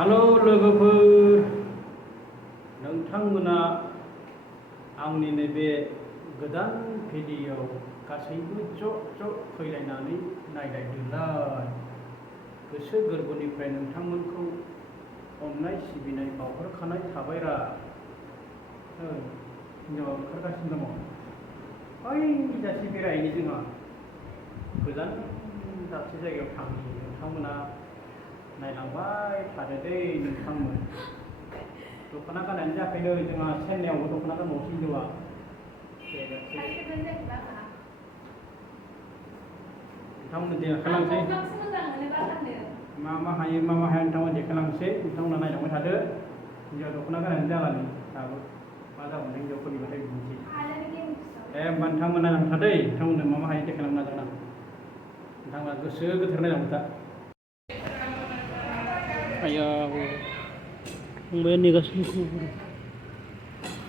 हेल' लोगोफोर, नोंथांमोना आंनि नैबे गोदान भिडिअ'आव गासैबो ज' फैलायनानै नायलायदोलाय। गोसो गोरबोनिफ्राय नोंथांमोनखौ अननाय सिबिनाय बावहरखानाय थाबायरा। हिनजावा ओंखारगासिनो दङ। ओइ जासे बेरायहैनो जोंहा गोजान दाबसे जायगायाव थांनि। नोंथांमोना नायलांबाय थादो दै नोंथांमोन। दख'ना गाननानै जाफैदो, जोंहा चेन्नाइआवबो दख'ना गानबावसो हिनजावा। नोंथांमोन देखायलांसै मा मा हायो मा मा हाया नोंथांमोन देखायलांसै। नोंथांमोना नायलांबाय थादो। हिनजावा दख'ना गाननानै जालानि दाबो मा जाबावनो हिनजावफोरनिबाथाय बिदिनोसै। होमबा नोंथांमोन नायलांबाय थादो। नोंथांमोननो मा मा हायो देखायलांनो नाजागोन आं। नोंथांमोना गोसो गोथार नायलांबाय था। आयाव फंबाया नेगासिनो दं।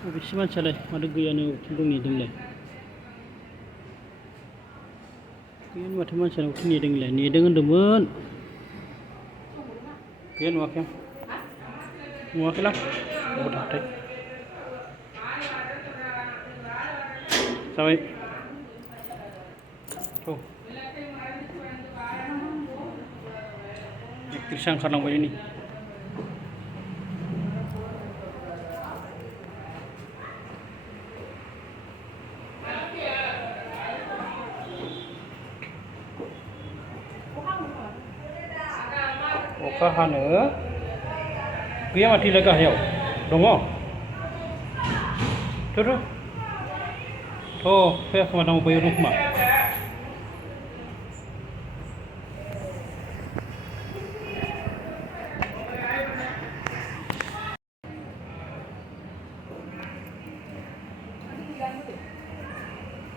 अबेसे मानसियालाय माथो गैयानो, अबेथिं दं नेदोंलाय? गैयानो माथो मानसियानो अबेथिं नेदोंलाय? नेदों होनदोंमोन। गैया नुवाखै आं, नुवाखैलां बबाव थाखोथाय। जाबाय औ एक्ट्रिसा ओंखारलांबाय नै। अखा हानो गैया माथो इलाय गाहायाव दङ। थ' फैयाखोमा दां, बैयाव दं खोमा।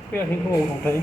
फैयाखै खोमा अबाव दंथाय।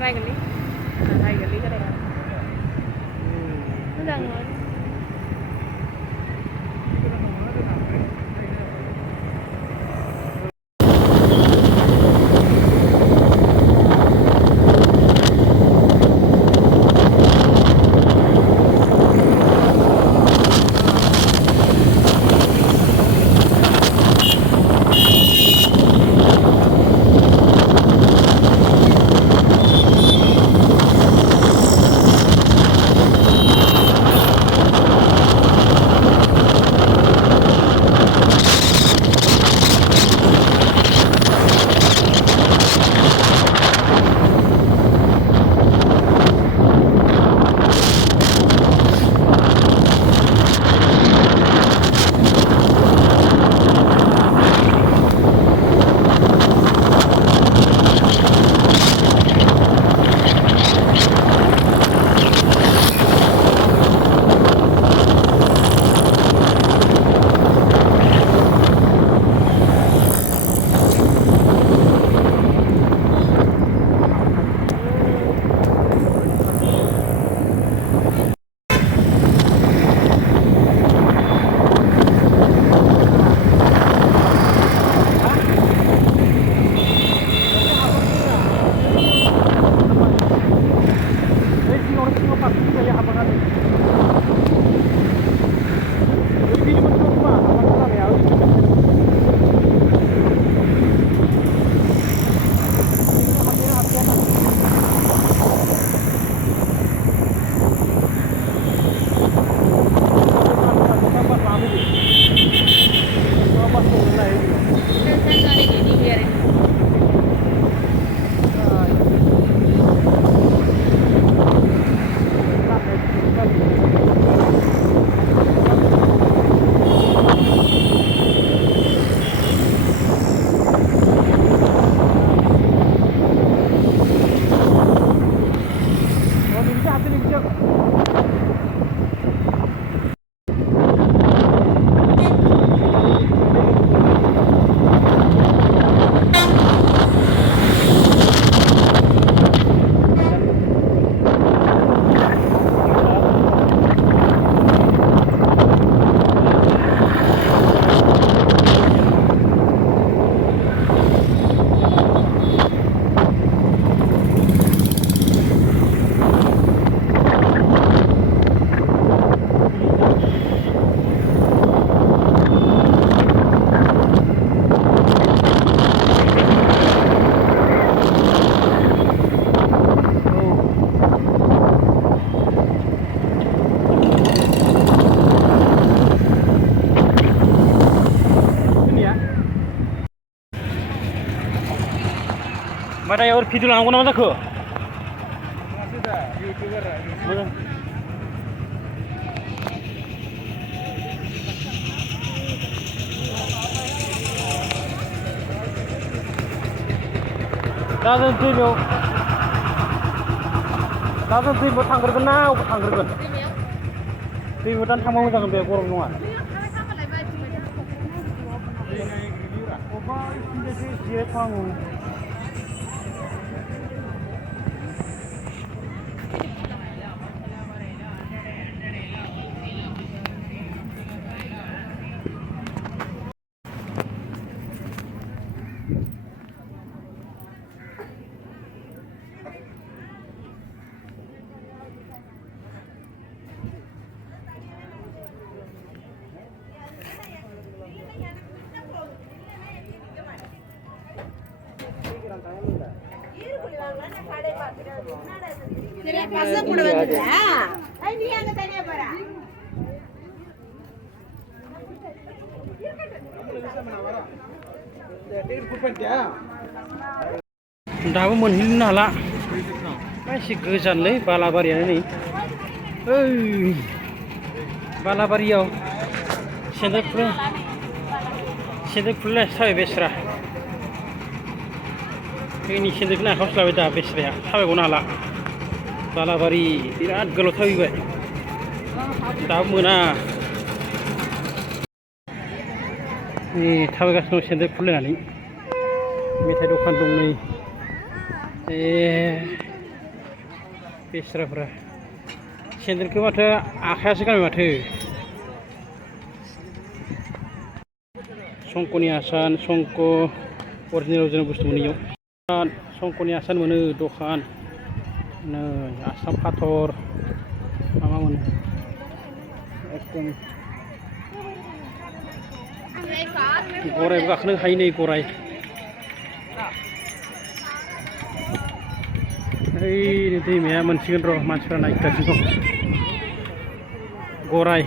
रायगोरलै रायगोरलै जालायना मोजांमोन Mana और video लांगौ नामा जाखो? दा जों दैमायाव थांग्रोगोन ना अबाव थांग्रोगोन? दैमायाव दान थांबा मोजां जागोन बे गरम नङा। अबा इथिंजायसो जिरायथाङो। दाबो मोनहैनो हाला एसे गोजानलै बालाबारियानो नै ओइ बालाबारियाव सेन्देल खुलायनासो थाबाय बेस्रा जोंनि सेन्देलखौनो आखायावसो लाबाय दा बेस्राया थाबायग'नो हाला बालाबारि बिराद गोलाव थाबायबाय दाबो मोना नै थाबायगासिनो दं सेन्देल खुलायनानै मेथाइ दखान दं नै बेस्राफोरा सेन्देलखौ माथो आखायासो गानो माथो संकनि आसान संक अरिजिनेल बुस्थु मोनो इयाव संकनि आसान मोनो दखान नै आसाम फाथर मा मोनो एकदम गरायबो गाखोनो हायो नै गराय ओइ दैमाया मोनसिगोन र' मानसिफ्रा नायगासिनो दं गराय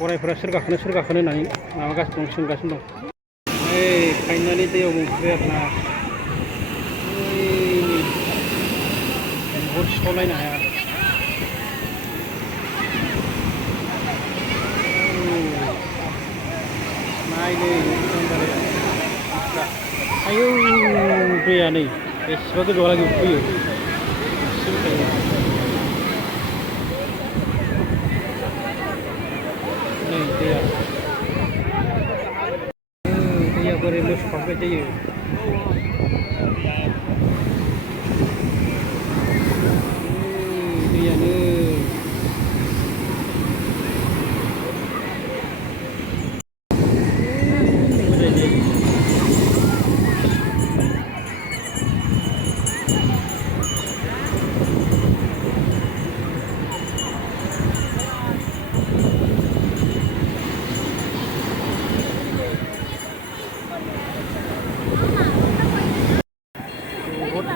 गरायफोरा सोर गाखोनो होननानै माबागासिनो दं सोंगासिनो दं ओइ फाइनालि दैयाव मोनफैबाय आरोना बहुद सिखावलायनो हाया नायनो आयौ दैया नै बेसेबा गोजौहालागै फैयो नै दैया बोरै मोसौखांबाय जायो दैयानो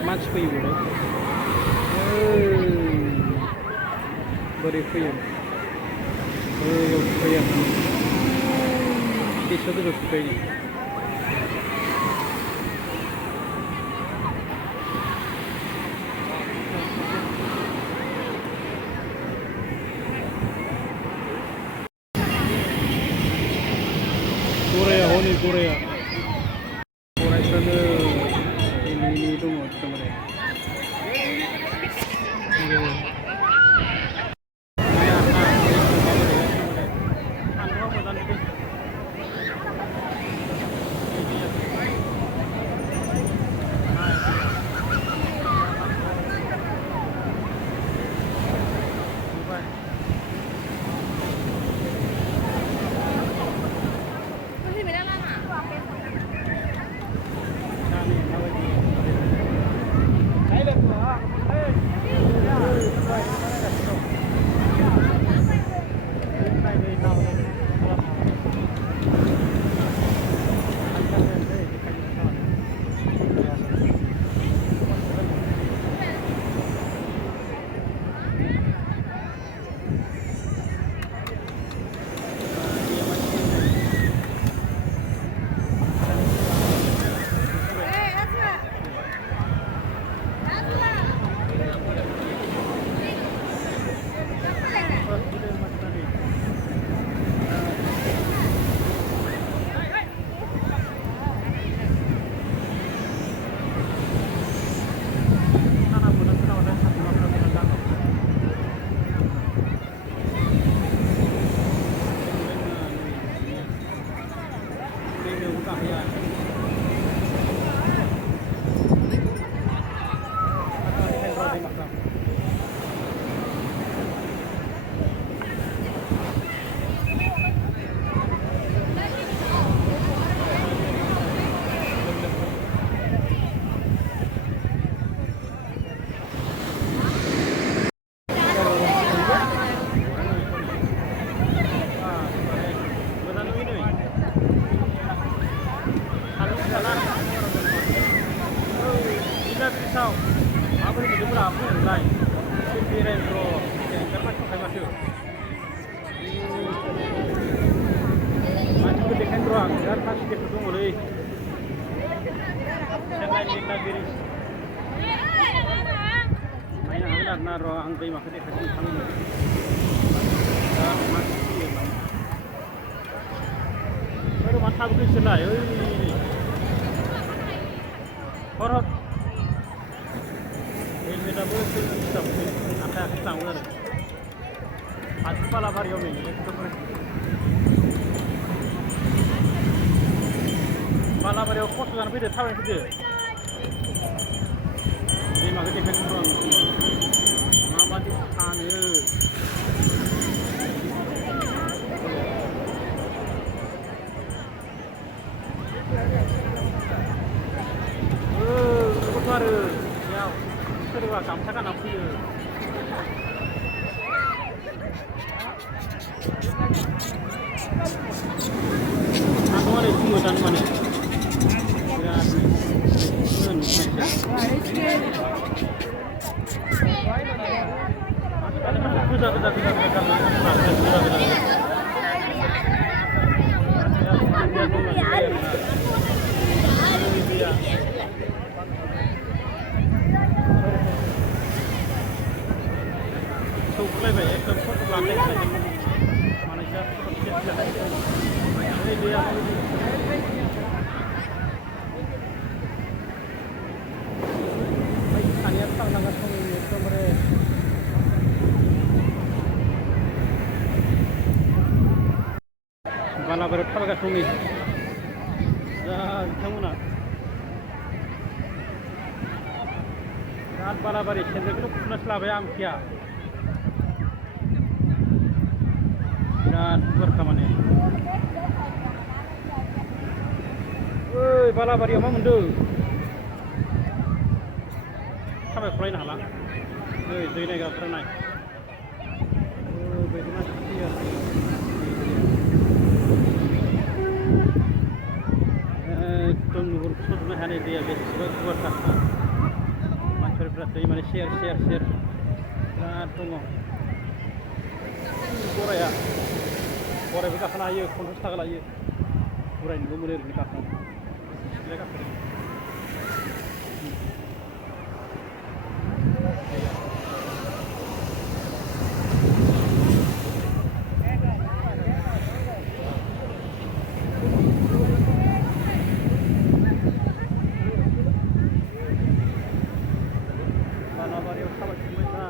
मानसि फैयो बेवहाय बोरै फैयो फैया बेसेबां गोजौ फैयो गराया हनै गरायफ्रानो ini dong teman-teman माबोरै मोनदोंब्रा बुंलाय बेरायनो र' ओंखारबाय माथो मानसिफोर देखायनो र' आं बिराद मानसिफोर दङलै चेन्नाइ लिलागिरि नायनो हागोन आरोना र' आं दैमाखौ देखायनो नोंथांमोननो मानसि फैयो ओरै मा थाबोखैसोलाय ओइ हर हेलमेटाबो सोरखि आखाइ लाङो आरो हाजो बालाबारियाव नै एकदमबारे बालाबारियाव खस्थ' जानानै फैदो थाबायनो फैदो दैमाखौ देखायगोन र' आं माबादि फानो गथ' आरो बेयाव सोरबा गामसा गानना फैयो आंखौ माने मोजां माने बिराद गोजा गोजा गोजा सौलायबाय एकदम फट' लानाय मानसिया सानैया थांनांगासिनो एकदमबारे बालाबारियाव थाबायगासिनो नै दा बिथांमोना बिराद बालाबारि सेन्देलखौनो खुनासो लाबाय आं मिथिया बिराद बरखा माने ओइ बालाबारियाव मा मोनदों थाबायखलायनो हाला नै दै नायग्राफ्रा नाय बायदि मानसि फैयो एकदम नुहुरस'जोबनो हाया नै दैया बेसेबा गुवारथार मानसिफोरा दै माने सेर सेर सेर बिराद दङ गरायबो गाखोनो हायो 50 थाखा लायो गरायनोबो मोनो ओरैनो गाखोनो गाखोदों बालाबारियाव थाबायथिंबाय था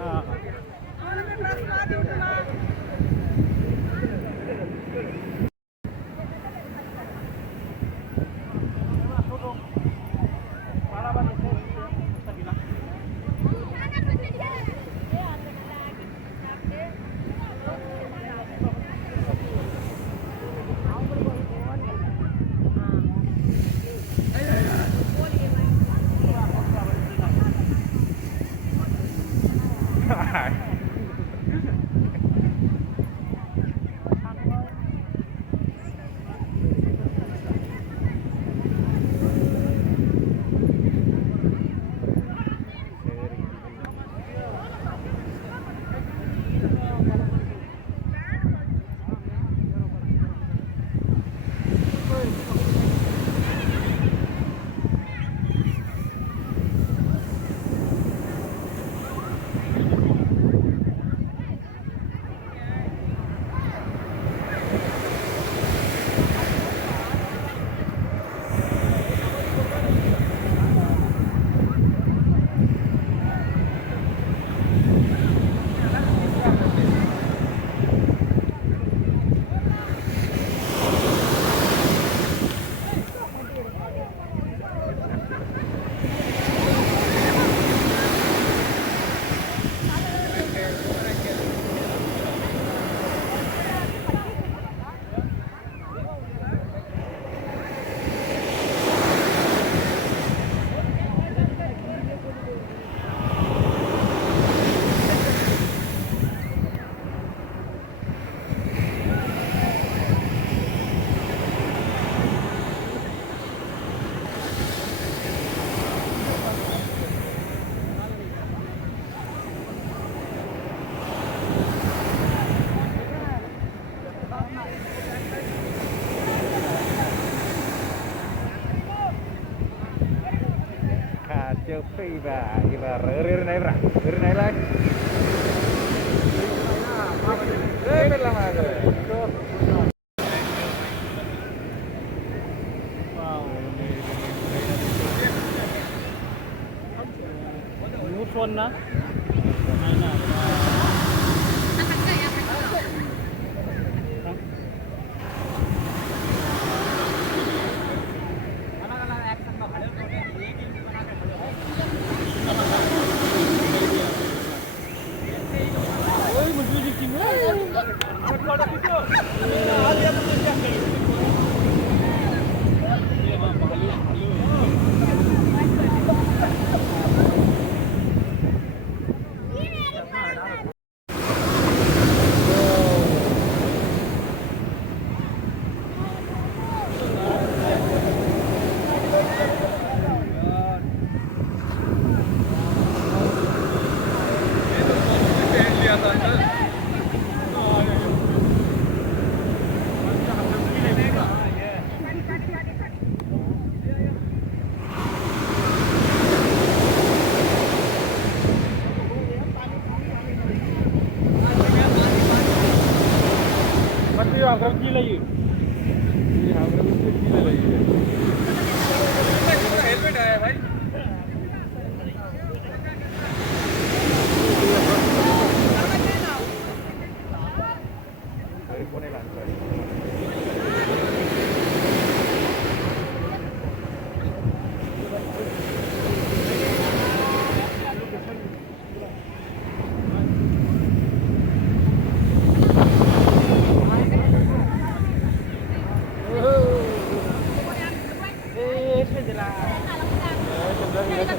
Iba, rere lagi. Per la madre. Nutron na.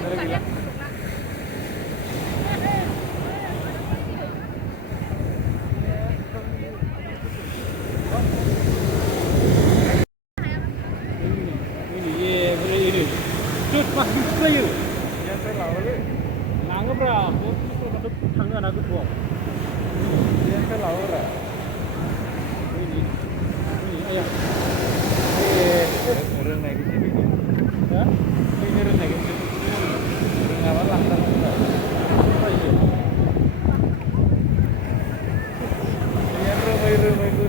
gila. Ini. Terus masih player. Yang saya lawan lagi. Nanggap berapa? Kalau tangga anak tua. Yang saya lawan lah. Ini, ayah. Orang naik ke sini. Ya? Ini orang naik ke sini. Orang awal lah tak ada. Apa itu? Yang ramai itu.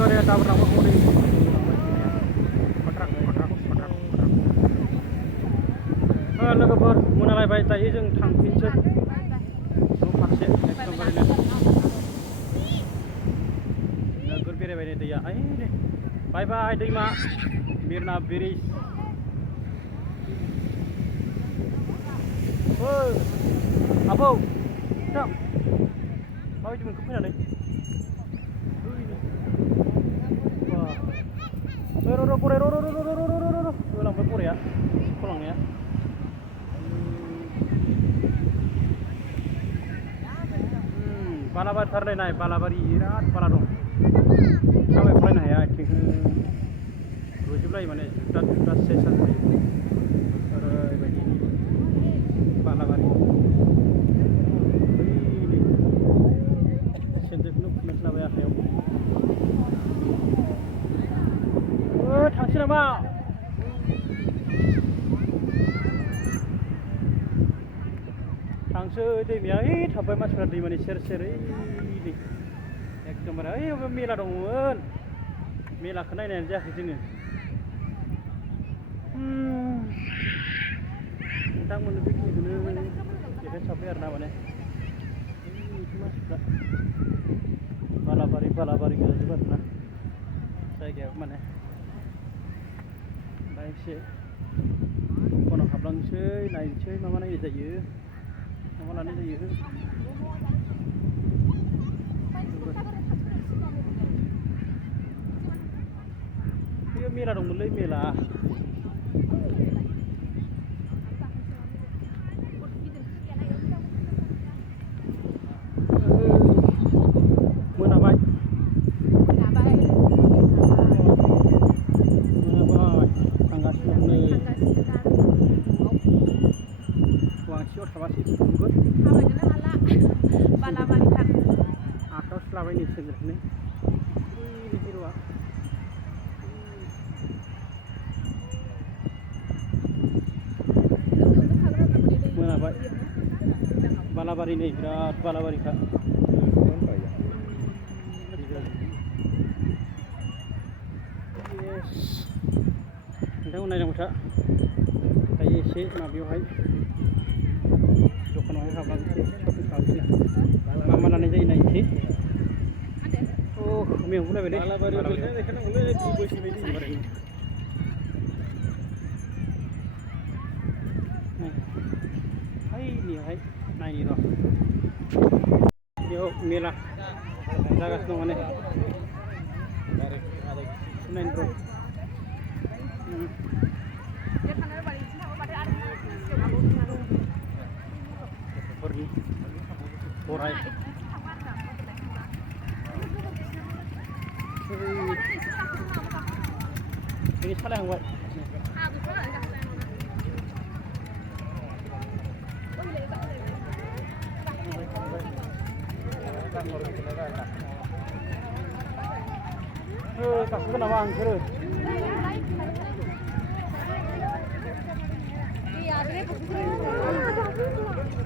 Korea tak pernah mau di लोगोफोर मोनालायबाय दायो जों थांफिनसै न' फारसे एकदमबारे नोगोर बेरायबाय नै दैया ओइ दे बाय बाय दैमा मिरना ब्रिज ओइ आबौ थां माबायदि मोनखो फैनानै र' गराय र' होलांबाय गराया खलांनाया बालाबारिथारलै नाय बालाबारि बिराद बाला दं थाबाय फरायनो हाया आथिंखौ रुजोबलायो माने जुथा सेस जायो ओरैबायदि बालाबारि सेन्देलखौनो खुनायसो लाबाय आखायाव थांसै नामा थांसै दैमाया ओइ थाबाय मानसिफ्रा दैमानि सेर सेर ओइ एकदमबारे ओइ मेला दंमोन मेलाखौ नायनायानो जायाखै जोङो नोंथांमोननो बेखिनिखौनो देखायसाबबाय आरो ना माने मानसिफ्रा बालाबारि गोजाजोब आरो ना जायगायाव माने दा एसे खनाव हाबलांसै नायनोसै मा नायनाय जायो मा लानाय जायो बेयो मेला दंमोनलै मेला मोनाबाय थांगासिनो नै गवांसियाव थाबासो मोनगोन आखायावसो लाबाय नै सेन्देलखौनो हिर'आ मोनाबाय बालाबारि नै बिराद बालाबारिखा नोंथांमोन नायनांगौ था दायो एसे माबायावहाय दखानावहाय हाबलांसै शपिं खालामसै मा लानाय जायो नायनोसै मेंगुलायबाय दे ओइनिहाय नायनि र' बेयाव मेला जागासिनो दं माने नायनो र' गथ'फोरनि गराय ini salah yang buat tak suka nama angker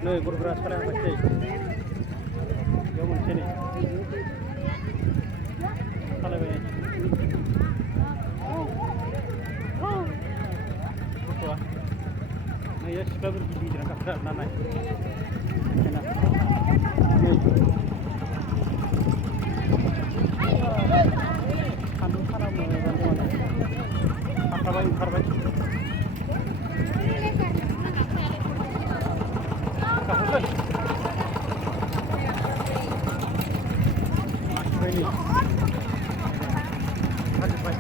nih bergerak salah yang pasti jauh mana sini salah banyak नै ya siklapur गिदिर गाखोदो आरोना नाय सान्दुं साना मोजां दङ हाखाबाय ओंखारबाय गाखोगोन मानसिबाय नै हाजोबबाय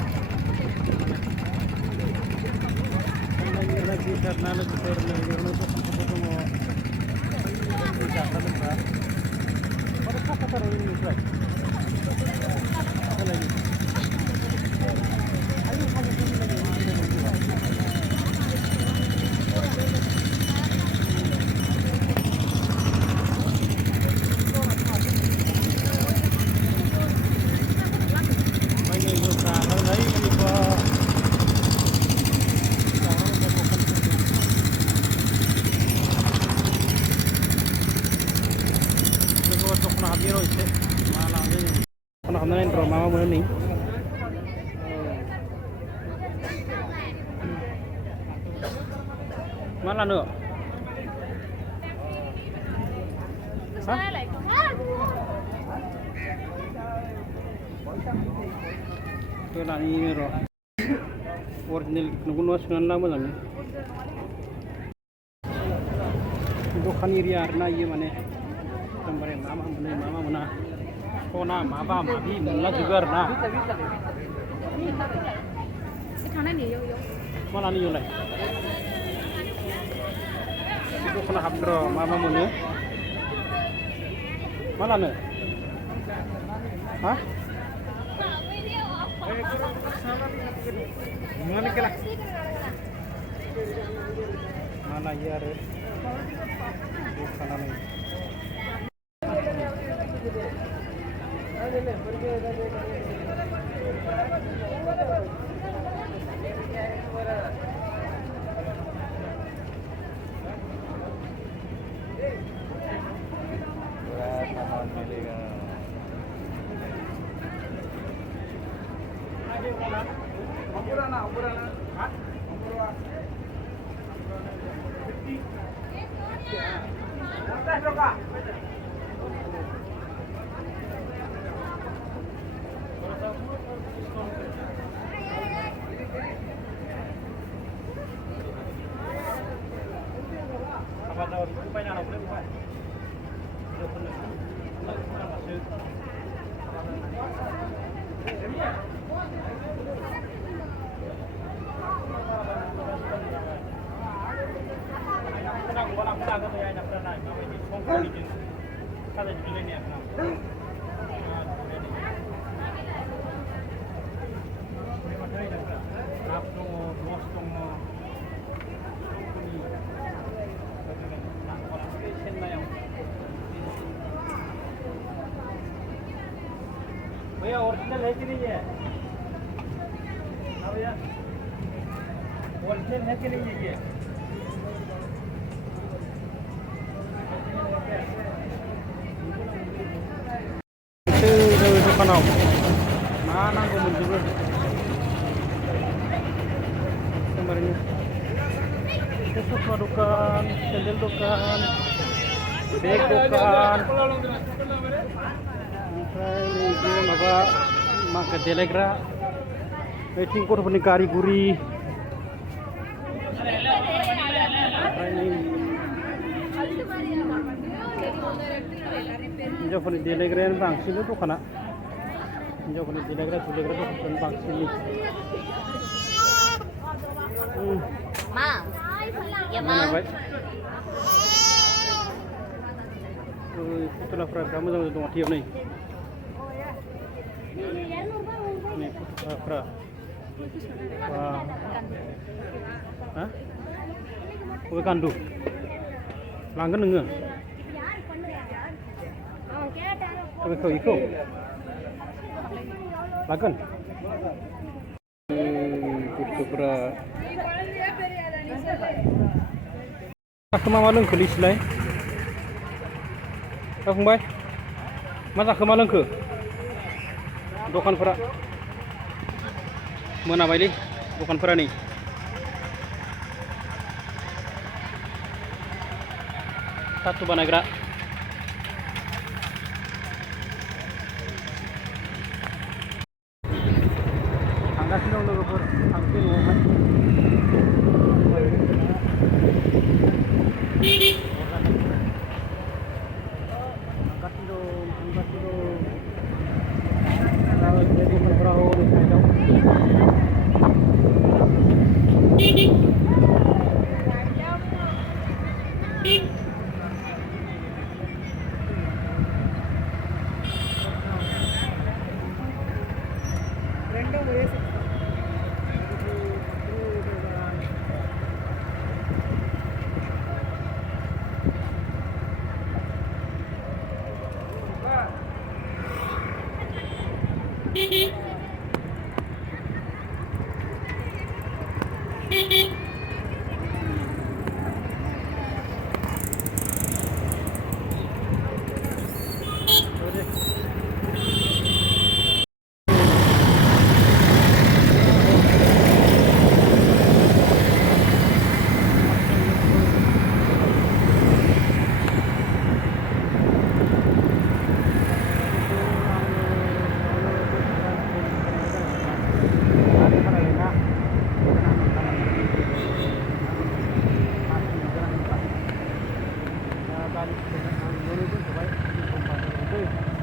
karena lebih karena itu semua jangan lupa pada kata taruh ini guys apa lagi ayo hanya ini lagi banyak juga hal lain juga Biro itu mana ada ni? Kena hamdain drama mana ni? Mana nu? Tu nak ni mero. Original nunggu nuas dengan lama lagi. Bukan iri arna ye mana? Kemarin mama mana? Kona maba mabi mulla juga na. Mana ni yulai? Itu kena habro mama mana? Mana ni? Hah? Mana kela? Mana ya re? Kana ni. भैया original है कि नहीं है? हाँ भैया original है कि नहीं है ये? itu kanau mana gue mencoba kemarin sesuatu dukan sendal dukan beg dukan ini dia apa maka delegra meeting kor penikari guri Jauh ni delegram bangsi itu tu kana. Jauh ni delegram tu bangsi ni. Ma, ya ma. Itu lah peran kamu jangan tengok tiap ni. Ni peran. Wah. Hah? Bukan kandu. Langgan enggak? Kau ikut, lakukan. Itu berat. Aku malam ke Lislai. Aku baik. Masa ke malam ke? Dokan perak. Mana baik ni? Dokan perak ni. टाटु बानायग्रा थांगासिनो दं लोगोफोर थांसै न'आवहाय थांगासिनो दं दा ओरैजाय दखानफोराव ओरै साइडआव Thank you.